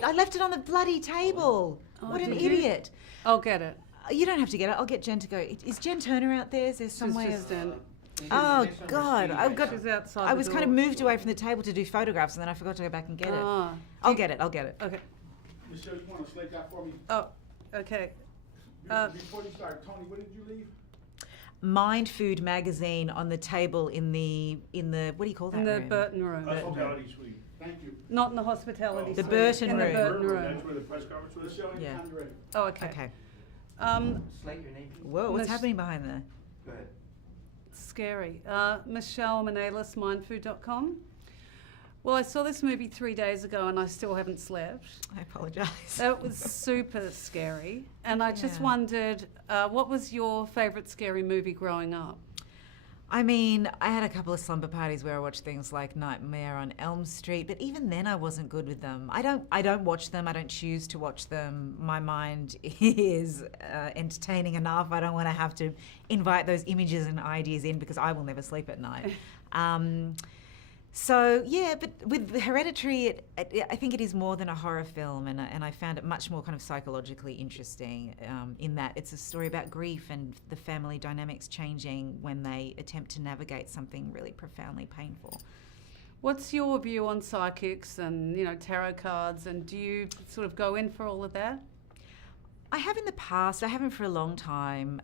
shit, I left it on the bloody table. What an idiot. I'll get it. You don't have to get it. I'll get Jen to go. Is Jen Turner out there? Is there some way of... Oh, Next on the God. screen. She's outside I the was kind of door. moved away from the table to do photographs, and then I forgot to go back and get it. Ah. I'll get it. Okay. Michelle, you want to slate that for me? Oh, okay. Before you start, Tony, what did you leave? MiNDFOOD magazine on the table in the what do you call that In the room? Burton room. Hospitality suite. Thank you. Not in the hospitality The suite. Burton in room. the Burton room. That's where the press conference was. Michelle, Yeah. anytime you're ready. Oh, okay. Okay. Slate your name. Whoa, what's Mich- happening behind there? Go ahead. Scary. Michelle Manelis, mindfood.com. Well, I saw this movie 3 days ago and I still haven't slept. I apologise. That was super scary. And I just Yeah. wondered, what was your favourite scary movie growing up? I mean, I had a couple of slumber parties where I watched things like Nightmare on Elm Street, but even then I wasn't good with them. I don't watch them. I don't choose to watch them. My mind is entertaining enough. I don't want to have to invite those images and ideas in because I will never sleep at night. So yeah, but with Hereditary, I think it is more than a horror film, and I found it much more kind of psychologically interesting in that it's a story about grief and the family dynamics changing when they attempt to navigate something really profoundly painful. What's your view on psychics and, tarot cards, and do you sort of go in for all of that? I have in the past. I haven't for a long time.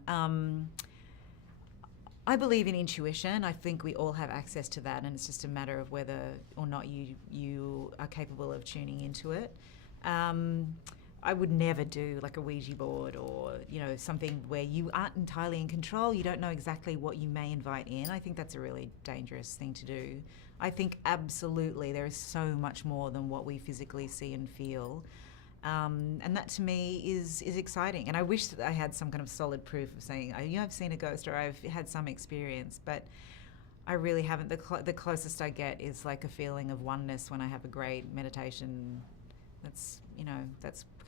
I believe in intuition. I think we all have access to that, and it's just a matter of whether or not you are capable of tuning into it. I would never do like a Ouija board or something where you aren't entirely in control. You don't know exactly what you may invite in. I think that's a really dangerous thing to do. I think absolutely there is so much more than what we physically see and feel. And that to me is exciting. And I wish that I had some kind of solid proof of saying, I've seen a ghost or I've had some experience, but I really haven't. The closest I get is like a feeling of oneness when I have a great meditation. That's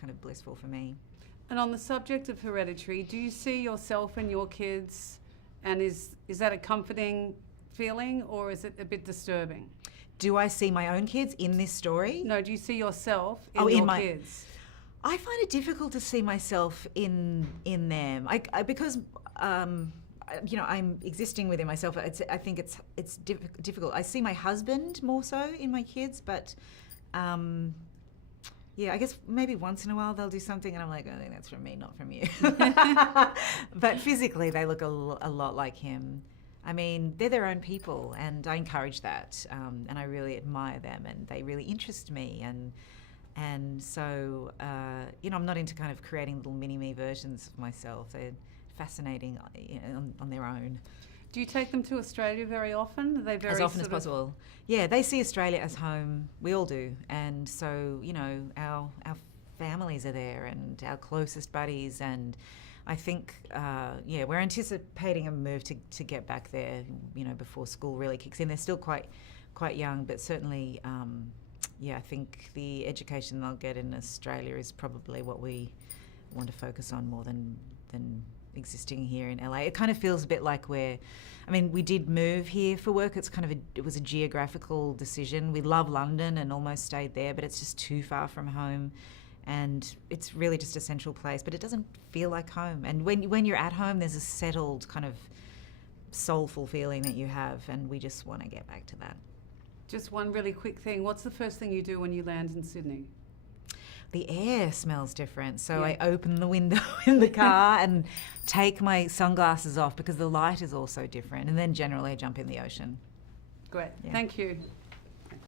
kind of blissful for me. And on the subject of Hereditary, do you see yourself and your kids, and is that a comforting feeling or is it a bit disturbing? Do I see my own kids in this story? No, do you see yourself in your kids? I find it difficult to see myself in them. Because I'm existing within myself. I think it's difficult. I see my husband more so in my kids, but I guess maybe once in a while they'll do something and I'm like, I think that's from me, not from you. But physically they look a lot like him. I mean, they're their own people, and I encourage that, and I really admire them, and they really interest me, and so I'm not into kind of creating little mini-me versions of myself. They're fascinating on their own. Do you take them to Australia very often? Are they very as often as possible? Yeah, they see Australia as home. We all do, and so our families are there, and our closest buddies, and I think, we're anticipating a move to get back there, before school really kicks in. They're still quite young, but certainly, I think the education they'll get in Australia is probably what we want to focus on more than existing here in LA. It kind of feels a bit like we did move here for work. It was a geographical decision. We love London and almost stayed there, but it's just too far from home. And it's really just a central place, but it doesn't feel like home. And when you're at home, there's a settled kind of soulful feeling that you have, and we just want to get back to that. Just one really quick thing. What's the first thing you do when you land in Sydney? The air smells different, so I open the window in the car and take my sunglasses off because the light is also different, and then generally I jump in the ocean. Great. Yeah. Thank you.